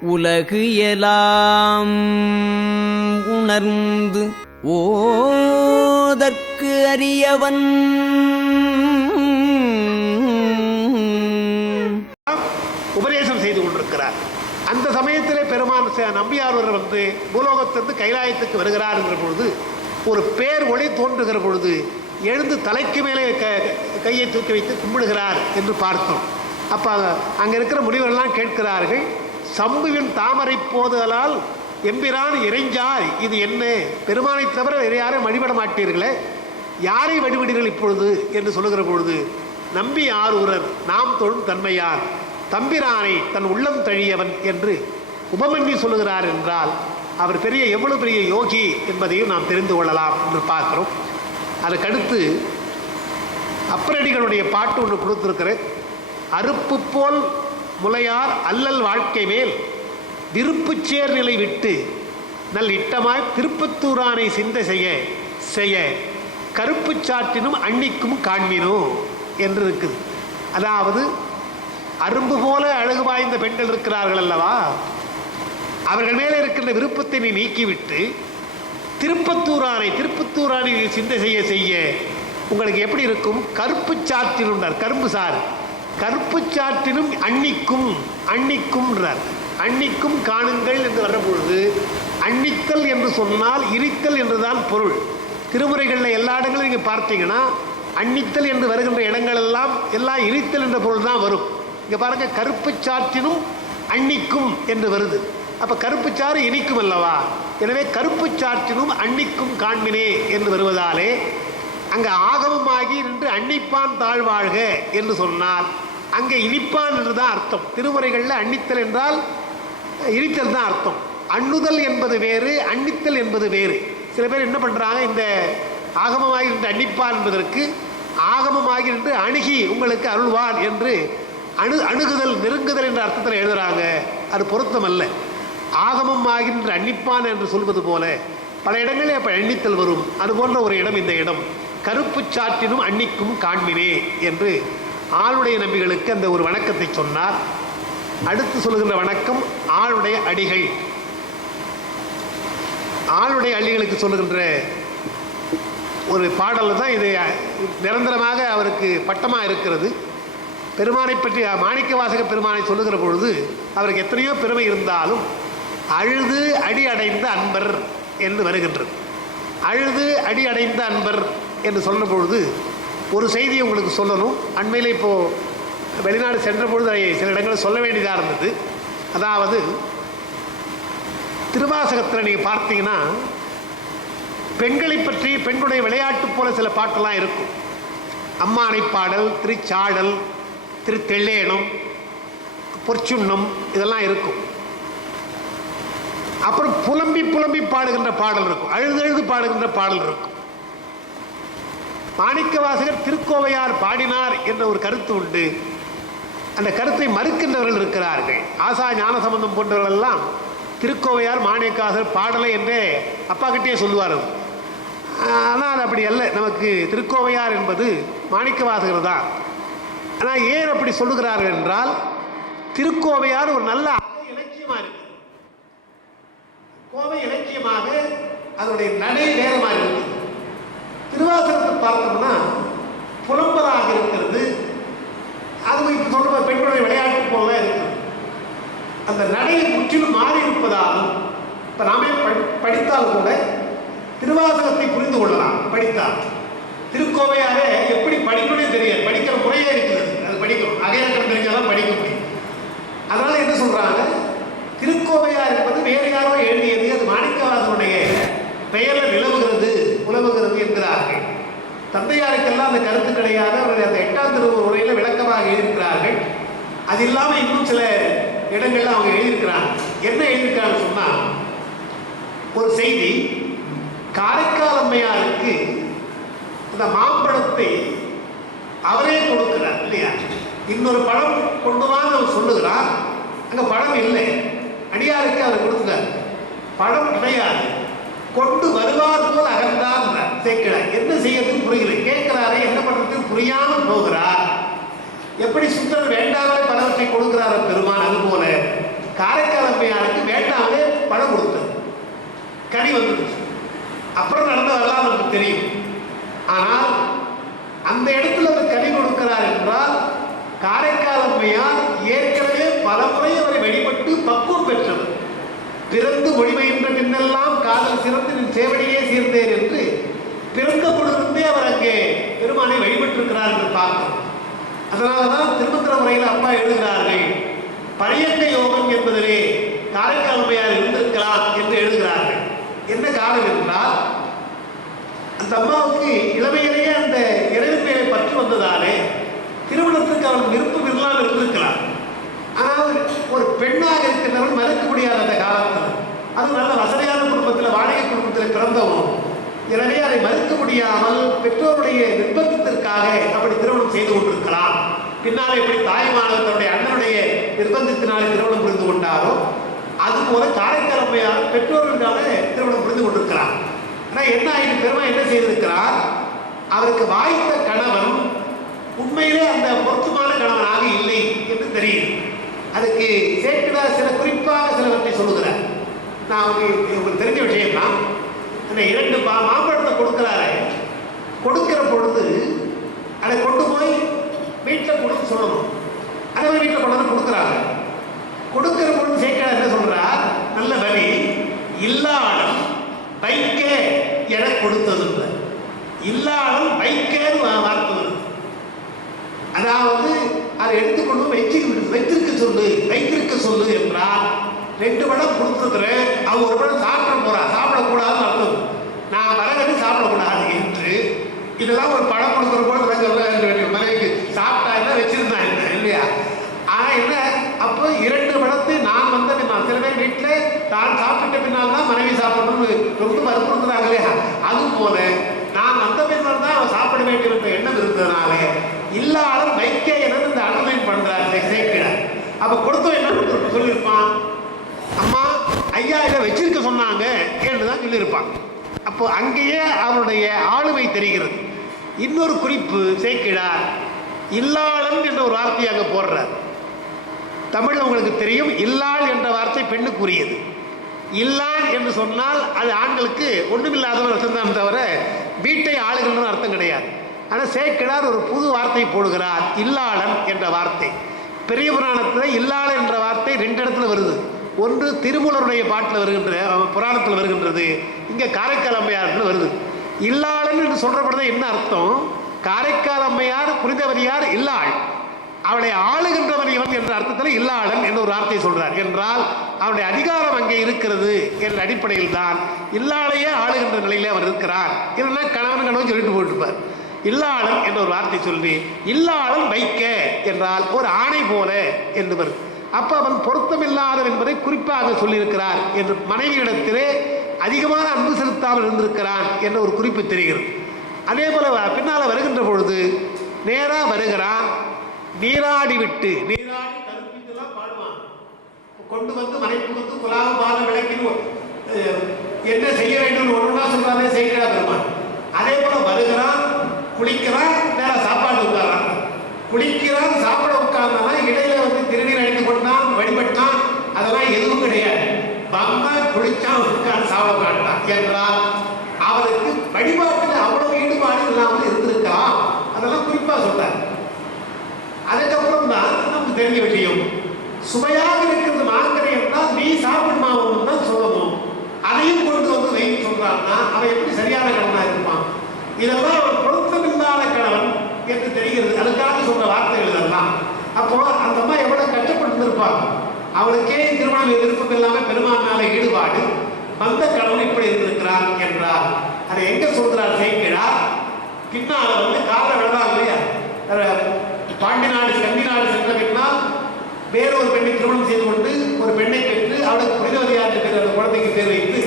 உலகு எலாம் உணர்ந்து ஓதற்கு அறியவன். உபதேசம் செய்து கொண்டிருக்கிறார். அந்த சமயத்திலே பெருமான் நம்பியார் நம்பியாரவர் வந்து பூலோகத்திலிருந்து கைலாயத்துக்கு வருகிறார் என்ற பொழுது ஒரு பேர் ஒளி தோன்றுகிற பொழுது எழுந்து தலைக்கு மேலே க கையை தூக்கி வைத்து கும்பிடுகிறார் என்று பார்த்தோம். அப்போ அங்கே இருக்கிற முனிவர்கள்லாம் கேட்கிறார்கள் சம்புவின் தாமரை போதலால் எம்பிரான் இறைஞ்சாய். இது என்ன? பெருமானை தவிர வேறு யாரும் வழிபட மாட்டீர்களே? யாரை வழிபடுகிறீர்கள் இப்பொழுது? என்று சொல்லுகிற பொழுது நம்பி ஆரூரர் நாம் தொழும் தன்மையார். தம்பிரானை தன் உள்ளம் தழியவன் என்று உபமன்னி சொல்லுகிறார் என்றால் அவர் பெரிய எவ்வளவு பெரிய யோகி என்பதையும் நாம் தெரிந்து கொள்ளலாம் என்று பார்க்கிறோம். அதுக்கடுத்து அப்பரடிகளுடைய பாட்டு ஒன்று கொடுத்துருக்கிறேன். அறுப்பு போல் முலையார் அல்லல் வாழ்க்கை மேல் திருப்புச்சேர் நிலை விட்டு நல் இட்டமாய் திருப்பத்தூரானை சிந்தை செய்ய செய்ய கருப்புச் சாற்றினும் அன்னிக்கும் காண்மினோ என்று இருக்குது அதாவது அரும்பு போல அழகு வாய்ந்த பெண்கள் இருக்கிறார்கள் அல்லவா? அவர்கள் மேலே இருக்கின்ற விருப்பத்தை நீ நீக்கிவிட்டு திருப்பத்தூரானை திருப்பத்தூரானை சிந்தை செய்ய செய்ய உங்களுக்கு எப்படி இருக்கும்? கருப்பு சாற்றினுண்டார் கரும்பு சாறு. கருப்பு சாற்றினும் அன்னிக்கும் அன்னிக்கும்ன்றார். அன்னிக்கும் காணுங்கள் என்று வரும்பொழுது அன்னித்தல் என்று சொன்னால் இரித்தல் என்றுதான் பொருள். திருமுறைகளில் எல்லா இடங்களும் நீங்கள் பார்த்தீங்கன்னா அன்னித்தல் என்று வருகின்ற இடங்கள் எல்லாம் எல்லாம் இரித்தல் என்ற பொருள் தான் வரும். இங்கே பாருங்க கருப்பு சாற்றினும் அன்னிக்கும் என்று வருது. அப்போ கருப்பு சாறு இனிக்கும் அல்லவா? எனவே கருப்பு சாற்றினும் அன்னிக்கும் காண்மினே என்று வருவதாலே அங்கே ஆகமமாகி நின்று அன்னிப்பான் தாழ்வாழ்க என்று சொன்னால் அங்கே இனிப்பான் என்று தான் அர்த்தம். திருமுறைகளில் அன்னித்தல் என்றால் இனித்தல் தான் அர்த்தம். அண்ணுதல் என்பது வேறு அன்னித்தல் என்பது வேறு. சில பேர் என்ன பண்ணுறாங்க இந்த ஆகமமாகி நின்று அன்னிப்பான் என்பதற்கு ஆகமமாகி நின்று அணுகி உங்களுக்கு அருள்வான் என்று அணு அணுகுதல் நெருங்குதல் என்ற அர்த்தத்தில் எழுதுறாங்க. அது பொருத்தமல்ல. ஆகமம் ஆகின்ற அன்னிப்பான் என்று சொல்வது போல பல இடங்களில் அப்போ எண்ணித்தல் வரும். அது போன்ற ஒரு இடம் இந்த இடம். கருப்பு சாற்றினும் அன்னிக்கும் காண்மினே என்று ஆளுடைய நம்பிகளுக்கு அந்த ஒரு வணக்கத்தை சொன்னார். அடுத்து சொல்லுகின்ற வணக்கம் ஆளுடைய அடிகள். ஆளுடைய அடிகளுக்கு சொல்லுகின்ற ஒரு பாடல் தான் இது. நிரந்தரமாக அவருக்கு பட்டமாக இருக்கிறது. பெருமானை பற்றி மாணிக்க வாசக பெருமானை சொல்லுகிற பொழுது அவருக்கு எத்தனையோ பெருமை இருந்தாலும் அழுது அடி அடைந்த அன்பர் என்று வருகின்றது. அழுது அடி அடைந்த அன்பர் என்று சொல்லுற பொழுது ஒரு செய்தியை உங்களுக்கு சொல்லணும். அண்மையில் இப்போது வெளிநாடு சென்ற பொழுது சில இடங்களில் சொல்ல வேண்டியதாக இருந்தது. அதாவது திருவாசகத்தில் நீங்கள் பார்த்தீங்கன்னா பெண்களை பற்றி பெண்களுடைய விளையாட்டு போல சில பாட்டெல்லாம் இருக்கும். அம்மானை பாடல் திருச்சாடல் திருத்தெள்ளேனம் பொற்சுண்ணம் இதெல்லாம் இருக்கும். அப்புறம் புலம்பி புலம்பி பாடுகின்ற பாடல் இருக்கும். அழுது அழுது பாடுகின்ற பாடல் இருக்கும். மாணிக்கவாசகர் திருக்கோவையார் பாடினார் என்ற ஒரு கருத்து உண்டு. அந்த கருத்தை மறுக்கின்றவர்கள் இருக்கிறார்கள். ஆசா ஞான சம்பந்தம் போன்றவர்கள் எல்லாம் திருக்கோவையார் மாணிக்கவாசகர் பாடலை என்றே அப்பா கிட்டே சொல்லுவார் ஆனால் அப்படி அல்ல. நமக்கு திருக்கோவையார் என்பது மாணிக்கவாசகர் தான். ஆனால் ஏன் அப்படி சொல்லுகிறார்கள் என்றால் திருக்கோவையார் ஒரு நல்ல இலக்கியமாக இருக்கு கோவை இலக்கியமாக அதனுடைய நடை வேறமாக இருக்கு திருவாசகத்தை பார்த்தோம்னா புலம்பலாக இருக்கிறது. அது இப்போ சொல்ற பெண்களுடைய விளையாட்டு போல இருக்குது அந்த நடையை முற்றிலும் மாறி இருப்பதாலும் இப்போ நாமே படி படித்தால் கூட திருவாசகத்தை புரிந்து கொள்ளலாம் படித்தால். திருக்கோவையாரே எப்படி படிக்கணும்னே தெரியாது. படிக்கிற முறையே இருக்கிறது அது படிக்கணும் அகையக்கம் தெரிஞ்சாதான் படிக்க முடியும். அதனால் என்ன சொல்கிறாங்க திருக்கோவையார் என்பது வேறு யாரோ எழுதியது. அது மாணிக்கவாசனுடைய பெயரில் நிலவுகிறது. உலவுகிறது என்கிறார்கள். தந்தையாருக்கெல்லாம் அந்த கருத்து கிடையாது. அவர்கள் அந்த எட்டாம் திருவுரு உரையில விளக்கமாக எழுதியிருக்கிறார்கள். அது இல்லாமல் இன்னும் சில இடங்கள்ல அவங்க எழுதியிருக்கிறாங்க. என்ன எழுதியிருக்காங்கன்னு சொன்னா ஒரு செய்தி காரைக்கால் அம்மையாருக்கு அந்த மாம்பழத்தை அவரே கொடுக்கிறார் இல்லையா? இன்னொரு பழம் கொண்டு வாங்க அவர் சொல்லுகிறார். அங்கே பழம் இல்லை. அடியாருக்கு அவர் கொடுத்துட்டார். பழம் கிடையாது. கொண்டு வருவார் போல் அகன்றார் சேர்க்கிறார் என்ன செய்யறதுன்னு புரியல. கேட்கிறாரே என்ன பண்றது புரியாமல் போகிறார். எப்படி சுந்தரர் வேண்டாமே பலவற்றை கொடுக்கிறார பெருமான் அதுபோல காரைக்கால அம்மையாருக்கு வேண்டாமே பழம் கொடுத்தது. கனி வந்துடுச்சு. அப்புறம் நடந்ததெல்லாம் நமக்கு தெரியும். ஆனால் அந்த இடத்துல அவர் கனி கொடுக்கிறார் என்றால் காரைக்கால அம்மையார் ஏற்கனவே பலமுறை அவரை வழிபட்டு பக்குவம் பெற்றவர். பிறந்து மொழிபெயன்ற பின்னெல்லாம் காதல் சிறந்து நின் சேவடியே சீர்ந்தேன் என்று பிறந்த பொழுதிருந்தே அவர் அங்கே பெருமானை வழிபட்டிருக்கிறார் என்று பார்க்கிறோம். அதனால தான் திருமந்திர முறையில் அப்பா எழுதுகிறார்கள் பழையக்க யோகம் என்பதிலே காரைக்கால் இருந்திருக்கலாம் என்று எழுதுகிறார்கள். என்ன காரணம் என்றால் அந்த அம்மாவுக்கு இளமையிலேயே அந்த இறைவன் மேலே பற்று வந்ததாலே திருமணத்திற்கு அவளுக்கு விருப்பம் இல்லாமல் இருந்திருக்கலாம். ஆனால் ஒரு ஒரு பெண்ணாக இருக்கின்றவன் மறுக்க முடியாத அந்த காலத்தில். அது நல்ல வசதியான குடும்பத்தில் வாடகை குடும்பத்தில் பிறந்தவனும் எனவே அதை மறுக்க முடியாமல் பெற்றோருடைய நிர்பந்தத்திற்காக அப்படி திருமணம் செய்து கொண்டிருக்கலாம் பின்னால் எப்படி தாய்மானவர் தன்னுடைய அண்ணனுடைய நிர்பந்தத்தினாலே திருமணம் புரிந்து கொண்டாரோ அது போல அம்மையார் பெற்றோர்களால திருமணம் புரிந்து கொண்டிருக்கிறார். ஆனால் என்ன ஆயிட்டு பெருமா என்ன செய்திருக்கிறார்? அவருக்கு வாய்த்த கணவன் உண்மையிலே அந்த பொருத்தமான கணவனாக இல்லை என்று தெரியுது. அதுக்கு சேர்க்கிறார் சில குறிப்பாக சிலவற்றை சொல்லுகிறார். நான் உங்களுக்கு உங்களுக்கு தெரிஞ்ச விஷயம் தான் அந்த இரண்டு பா மாம்பழத்தை கொடுக்குறாரு. கொடுக்கிற பொழுது அதை கொண்டு போய் வீட்டில் கொடுத்து சொல்லணும். அதே மாதிரி வீட்டில் கொண்டு வந்து கொடுக்குறாங்க. கொடுக்கிற பொழுது சேர்க்கிறார் என்ன சொல்கிறா நல்ல வழி இல்லாடம் வைக்க என கொடுத்தது இல்லாடம் வைக்கன்னு வா- வார்த்தை வருது அதாவது அதை எடுத்துக்கொண்டு வைச்சு வைத்திருக்க சொல்லு வைத்திருக்க சொல்லு என்றால் ரெண்டு படம் கொடுத்துருக்குறேன் அவங்க ஒரு படம் சாப்பிட போறா சாப்பிடக்கூடாதுன்னு அர்த்தம். நான் வரகட்டு சாப்பிடக்கூடாது என்று இதெல்லாம் ஒரு படம் கொடுக்குற போது நான் சொல்ல வேண்டிய மனைவிக்கு சாப்பிட்டா என்ன வச்சிருந்தா என்ன இல்லையா? ஆனா என்ன அப்போ இரண்டு படத்தை நான் வந்த பின்னால் சில பேர் வீட்டில் தான் சாப்பிட்ட பின்னால் தான் மனைவி சாப்பிடணும்னு ரொம்ப வற்புறுத்துறாங்க இல்லையா? அது போல நான் வந்த பின்னால் தான் அவன் சாப்பிட வேண்டும் என்ற எண்ணம் இருந்ததுனாலே இல்லாத வைக்க என இந்த அண்டர்லைன் பண்றார் சேர்க்கிறார் அப்ப கொடுத்தோம் என்ன சொல்லியிருப்பான்? ஐயா இதை வச்சிருக்க சொன்னாங்க என்று தான் சொல்லியிருப்பாங்க. அப்போ அங்கேயே அவருடைய ஆளுமை தெரிகிறது. இன்னொரு குறிப்பு சேர்க்கிறார் இல்லாளன் என்ற ஒரு வார்த்தையை அங்கே போடுறார். தமிழ் உங்களுக்கு தெரியும் இல்லாள் என்ற வார்த்தை பெண்ணுக்குரியது. இல்லாள் என்று சொன்னால் அது ஆண்களுக்கு ஒன்றுமில்லாதவர் அர்த்தம் தான் தவிர வீட்டை ஆளுகின்ற அர்த்தம் கிடையாது. ஆனால் சேக்கிழார் ஒரு புது வார்த்தை போடுகிறார் இல்லாளன் என்ற வார்த்தை. பெரிய புராணத்தில் இல்லாளன் என்ற வார்த்தை ரெண்டு இடத்துல வருது. ஒன்று திருமூலருடைய பாட்டில் வருகின்ற புராணத்தில் வருகின்றது. இங்கே காரைக்கால் அம்மையார்னு வருது. இல்லாளன் என்று சொல்கிறப்படுறது என்ன அர்த்தம்? காரைக்கால் அம்மையார் புனிதவரியார் இல்லாள். அவளை ஆளுகின்றவன் இவன் என்ற அர்த்தத்தில் இல்லாளன் என்ற ஒரு வார்த்தையை சொல்கிறார் என்றால் அவனுடைய அதிகாரம் அங்கே இருக்கிறது என்ற அடிப்படையில் தான் இல்லாளையே ஆளுகின்ற நிலையில் அவர் இருக்கிறார். இல்லைன்னா கணவன் கணவன் சொல்லிட்டு போட்டுப்பார் இல்லாளன் என்ற ஒரு வார்த்தை சொல்லி இல்லாளன் வைக்க என்றால் ஒரு ஆணை போல என்று வருது அப்ப அவன் பொருத்தமில்லாதவன் என்பதை குறிப்பாக சொல்லியிருக்கிறார் என்று மனைவியிடத்திலே அதிகமான அன்பு செலுத்தாமல் இருந்திருக்கிறான் என்ற ஒரு குறிப்பு தெரிகிறது. அதே போல பின்னால் பின்னால வருகின்ற பொழுது நேரா வருகிறான் நீராடி விட்டு நீராடி கருப்பித்தெல்லாம் பாடுவான். கொண்டு வந்து மனைவி வந்து குலாவு பால விளக்கின்னு என்ன செய்ய வேண்டும்? ஒன்றுனா சொல்றானே செய்கிறா பெருமான் அதே போல வருகிறான் குளிக்கிறான் நேரா சாப்பாடு உட்காரான் குளிக்கிறான் சாப்பிட உட்கார்ந்தான் இடையில வந்து திருநீர் என்றால் அவருக்கு வழிபாட்டில் அவ்வளவு ஈடுபாடு இல்லாமல் இருந்திருக்கலாம் அதெல்லாம் குறிப்பா சொல்றார். அதுக்கப்புறம் தான் நமக்கு தெரிஞ்ச விஷயம்? சுவையாக இருக்கிறது மாங்கரை என்றால் நீ சாப்பிடுமாவும் தான் சொல்லணும். அதையும் கொண்டு வந்து வைன்னு சொல்றான்னா அவன் எப்படி சரியான கணவனா இருப்பான் இதெல்லாம் அவன் பொருத்தமில்லாத கணவன் என்று தெரிகிறது. அதுக்காக சொன்ன வார்த்தைகள் இதெல்லாம். அப்போ அந்த அம்மா எவ்வளவு கஷ்டப்பட்டு இருப்பாங்க அவளுக்கே திருமணம் விருப்பம் இல்லாமல் பெருமான் ஈடுபாடு. அந்த கடவுள் இப்படி இருந்திருக்கிறார் என்றார். அதை எங்க சொல்கிறார் சேர்க்கிறார் பின்னால் வந்து கால விடுறாங்க இல்லையா? பாண்டி நாடு கண்டி நாடு சென்ற பின்னால் வேறொரு பெண்ணை திருமணம் செய்து கொண்டு ஒரு பெண்ணை பெற்று அவளுக்கு புனிதவதியாக இருக்கிற அந்த குழந்தைக்கு பேர் வைத்து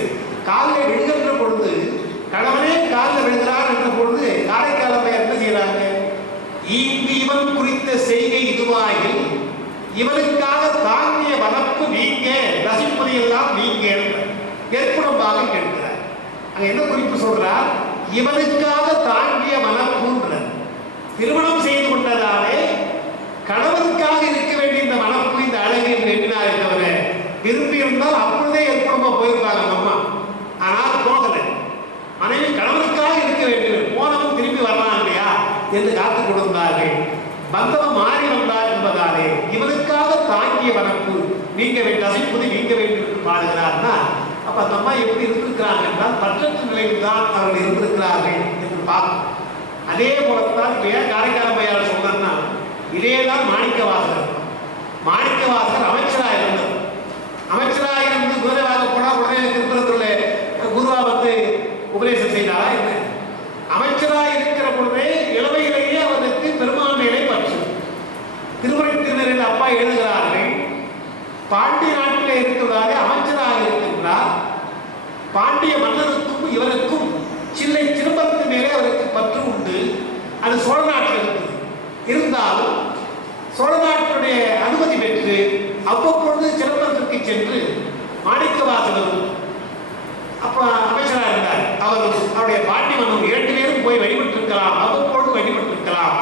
காலில் விழுகின்ற பொழுது கணவனே காலில் விழுகிறார் என்ற பொழுது காரைக்கால பையன் என்ன செய்கிறாங்க இவன் குறித்த செய்கை இதுவாயில் இவனுக்காக தாங்கிய வளர்ப்பு நீங்க ரசிப்பது எல்லாம் நீங்க ஏற்புடம்பாக கேட்கிறார் அங்க என்ன குறிப்பு சொல்றார்? இவனுக்காக தாங்கிய வளர்ப்புன்ற திருமணம் செய்து கொண்டதாலே கணவனுக்காக இருக்க வேண்டிய இந்த வளர்ப்பு இந்த அழகு என்று எண்ணினாரே திரும்பி இருந்தால் அப்பொழுதே ஏற்படுமா போயிருப்பாங்க அம்மா. ஆனால் போகல. மனைவி கணவனுக்காக இருக்க வேண்டும். போனவன் திரும்பி வரலாம் இல்லையா? என்று காத்துக் கொடுத்தார்கள் பந்தவம் மாறி வந்தார் என்பதாலே இவனுக்காக தாங்கிய வனப்பு நீங்க வேண்டும் அசைப்பது நீங்க வேண்டும் என்று பாடுகிறார்னா அப்ப அந்த அம்மா எப்படி இருந்திருக்கிறாங்க என்றால் பற்றற்ற நிலையில் தான் அவர்கள் இருந்திருக்கிறார்கள் என்று பார்க்கும். அதே போலத்தான் இப்போ ஏன் காரைக்கால பையாளர் சொன்னார்னா இதே தான் மாணிக்க வாசகர் மாணிக்க வாசகர் அமைச்சராக இருந்தது அமைச்சராக இருந்து குதிரை வாங்க உடனே திருப்பரத்துல குருவா வந்து உபதேசம் செய்தாரா என்ன? அமைச்சராக இருக்கிற பொழுதே இளமையிலேயே அவருக்கு பெரும்பான்மையிலே பற்று. திருமணத்தினரின் அப்பா எழுதுகிறார்கள் பாண்டிய நாட்டிலே இருக்கிறதாக பாண்டிய மன்னருக்கும் இவருக்கும் சில்லை சிதம்பரத்து மேலே அவருக்கு பற்று உண்டு. அது சோழ நாட்டில் இருந்தாலும் சோழ நாட்டினுடைய அனுமதி பெற்று அவ்வப்பொழுது சிதம்பரத்திற்கு சென்று மாணிக்கவாசகரும் அப்ப அமைச்சராக இருந்தார். அவர் அவருடைய பாட்டி மன்னர் இரண்டு பேரும் போய் வழிபட்டிருக்கலாம் அவ்வப்பொழுது வழிபட்டிருக்கலாம்.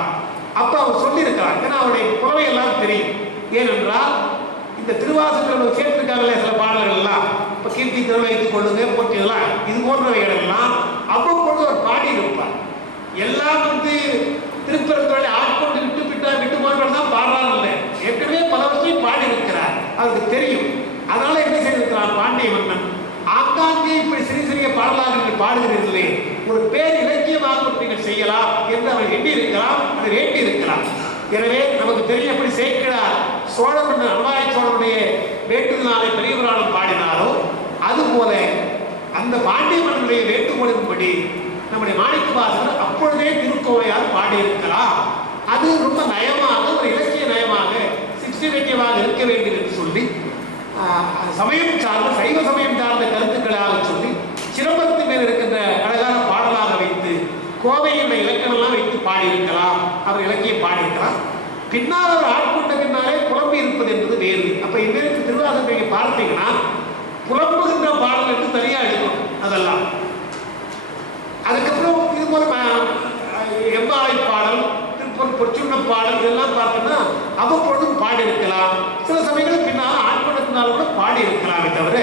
அப்ப அவர் சொல்லியிருக்கிறார் ஏன்னா அவருடைய புலவை எல்லாம் தெரியும். ஏனென்றால் இந்த திருவாசகர்கள் சேர்த்து சில பாடல்கள் எல்லாம் இப்ப கீர்த்தி திறன் வைத்துக் கொள்ளுங்க போட்டியெல்லாம் இது போன்றவைகளெல்லாம் அவ்வப்பொழுது அவர் பாடி இருப்பார். எல்லாம் வந்து திருப்பரத்துறை ஆட்கொண்டு விட்டு விட்டா விட்டு போன்றவர் தான் பாடுறாரு இல்லை. ஏற்கனவே பல வருஷம் பாடி இருக்கிறார். அவருக்கு தெரியும். அதனால என்ன செய்திருக்கிறார்? பாண்டிய மன்னன் ஆங்காங்கே இப்படி சிறிய சிறிய பாடலாக என்று பாடுகிறீர்களே. ஒரு பேர் இலக்கியமாக நீங்கள் செய்யலாம் என்று அவர் எண்ணி அதை வேண்டி எனவே நமக்கு தெரியும் எப்படி சேர்க்கிறார் சோழ மன்னன் அனுமாய சோழனுடைய வேண்டுதலாலே பெரியவராலும் பாடினாரோ அதுபோல அந்த பாண்டிய மன்னனுடைய வேண்டுகோளின்படி நம்முடைய மாணிக்க வாசகர் அப்பொழுதே திருக்கோவையால் பாடியிருக்கலாம். அது ரொம்ப நயமாக ஒரு இலக்கிய நயமாக சிக்ஷிலக்கியமாக இருக்க வேண்டும் என்று சொல்லி சமயம் சார்ந்த சைவ சமயம் சார்ந்த கருத்துக்களாக சொல்லி சிலம்பரத்து மேல் இருக்கின்ற அழகான பாடலாக வைத்து கோவையின் இலக்கணம்லாம் வைத்து பாடியிருக்கலாம். அவர் இலக்கியம் பாடியிருக்கலாம். பின்னால் அவர் ஆட்கொண்ட பின்னாலே குழம்பு இருப்பது என்பது வேறு. அப்போ இவருக்கு திருவாசகத்தை பார்த்தீங்கன்னா புலம்புகின்ற பாடல் என்று தனியாக எடுக்கணும் அதெல்லாம். அதுக்கப்புறம் இது போல ம- பாடல் திருப்பூர் பொச்சுண்ண பாடல் இதெல்லாம் பார்த்தோம்னா அவ்வப்பொழுதும் பாடி இருக்கலாம் சில சமயங்களில் பின்னால் ஆட்படுத்தினாலும் கூட பாடி இருக்கலாமே தவிர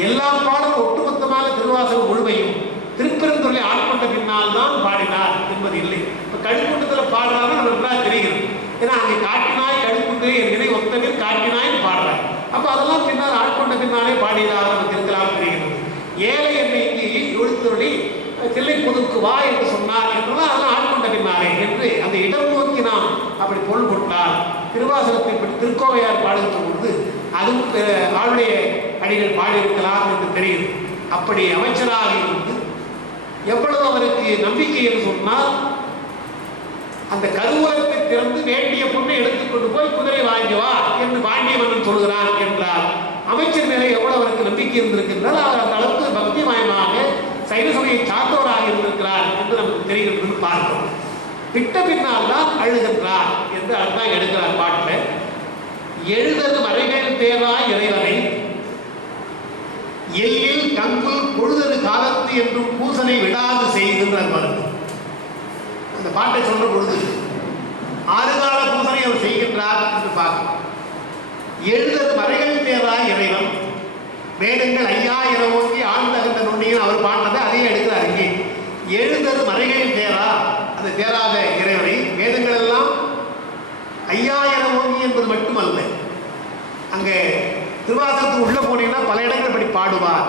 எல்லா பாடலும் ஒட்டுமொத்தமாக திருவாசகம் முழுமையும் திருப்பெருந்துறை ஆட்பட்ட பின்னால் தான் பாடினார் என்பது இல்லை. இப்போ கழுக்குண்டத்தில் பாடுறாருன்னா நமக்கு நல்லா தெரிகிறது. ஏன்னா அங்கே காட்டினாய் கழுக்குண்டு என்கிற நினை ஒத்தவில் காட்டினாய்னு பாடுறார் அப்போ அதெல்லாம் பின்னால் ஆட்கொண்ட பாடியதாக நமக்கு இருக்கலாம் தெரிகிறது ஏழை என்னை எழுத்தொழி தில்லை புதுக்கு வா என்று சொன்னார் என்றெல்லாம் அதெல்லாம் ஆட்கொண்ட என்று அந்த இடம் நோக்கி நாம் அப்படி பொருள் கொண்டால் திருவாசகத்தை இப்படி திருக்கோவையார் பாடுகின்ற பொழுது அதுவும் ஆளுடைய அடிகள் பாடியிருக்கலாம் என்று தெரியுது அப்படி அமைச்சராக இருந்து எவ்வளவு அவருக்கு நம்பிக்கை என்று சொன்னால் அந்த கருவூலத்தை திறந்து வேண்டிய பொண்ணை எடுத்துக்கொண்டு போய் குதிரை வாங்கி வா என்று பாண்டிய மன்னன் சொல்கிறான் என்றார். அமைச்சர் மேலே எவ்வளவு அவருக்கு நம்பிக்கை இருந்திருக்கின்றால் அவர் அந்த அளவுக்கு பக்திமயமாக சைவ சமய சார்ந்தவராக இருந்திருக்கிறார் என்று நமக்கு தெரிகிறது பார்க்கிறோம். திட்ட பின்னால் தான் அழுகின்றார் என்று அதுதான் எடுக்கிறார் பாட்டில். எழுதது மறைவேல் தேவா இறைவனை. எல்லில் கங்கு பொழுதது காலத்து என்றும் பூசனை விடாது செய்கின்றார் மருந்து அந்த பாட்டை சொல்ற பொழுது ஆறு கால பூசனை அவர் செய்கின்றார் என்று பார்க்கிறோம். எழுத வேதங்கள் ஐயாயிரம் ஓங்கி ஆழ்ந்தகந்த நுண்ணியும் அவர் பாடினது அதே எடுக்கிறார் இங்கே. எழுதல் மறைகளில் தேரா அது தேராத இறைவனை. வேதங்கள் எல்லாம் ஐயாயிரம் ஓங்கி என்பது மட்டுமல்ல. அங்கே திருவாசகத்துக்கு உள்ள போனீங்கன்னா பல இடங்கள் இப்படி பாடுவார்.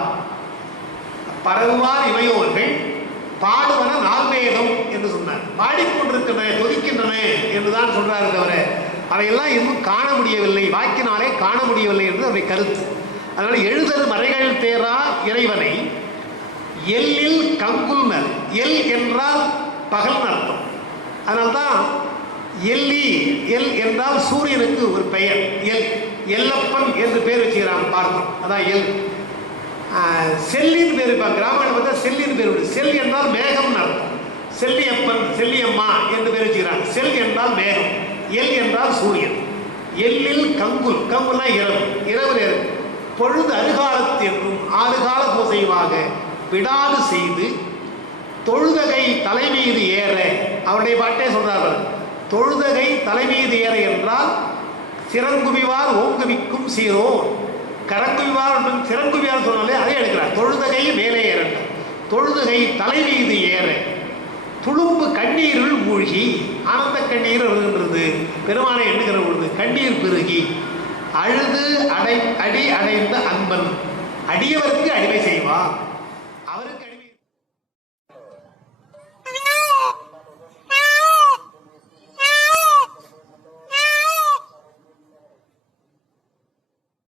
பரவுவார் இமையோர்கள் பாடுவன நால்வேதம் என்று சொன்னார். பாடிக்கொண்டிருக்கின்றன தொதிக்கின்றன என்றுதான் சொல்றாரு தவிர அவையெல்லாம் இன்னும் காண முடியவில்லை. வாக்கினாலே காண முடியவில்லை என்று அவை கருத்து. அதனால எழுதல் மறைகள் தேரா இறைவனை. எல்லில் கங்குல்னர் எல் என்றால் பகல் அர்த்தம். அதனால்தான் எல்லி எல் என்றால் சூரியனுக்கு ஒரு பெயர். எல் எல்லப்பன் என்று பேர் வச்சுக்கிறாங்க பார்த்தோம் அதான் எல். செல்லின் பேர் இப்போ கிராமத்தில் பார்த்தா செல்லின் பேர் உண்டு. செல் என்றால் மேகம்னு அர்த்தம் செல்லியப்பன் செல்லியம்மா என்று பேர் வச்சுக்கிறாங்க. செல் என்றால் மேகம். எல் என்றால் சூரியன். எல்லில் கங்குல். கங்குல்னா இரவு. இரவு நேரம் பொழுது அருகாலத்து என்றும் ஆறுகால பூசைவாக விடாது செய்து தொழுதகை தலைமீது ஏற அவருடைய பாட்டே சொல்கிறார்கள் தொழுதகை தலைமீது ஏற என்றால் சிறங்குவிவார் ஓங்குவிக்கும் சீரோ. கரங்குவிவார் என்றும் சிறங்குவியார் சொன்னாலே அதே எடுக்கிறார். தொழுதகை மேலே ஏறண்ட தொழுதுகை தலை மீது ஏற. துளும்பு கண்ணீரில் மூழ்கி ஆனந்த கண்ணீர் வருகின்றது பெருமானை எண்ணுகிற பொழுது கண்ணீர் பெருகி அழுது அடை அடி அடைந்த அன்பன். அடியவருக்கு அடிமை செய்வான்.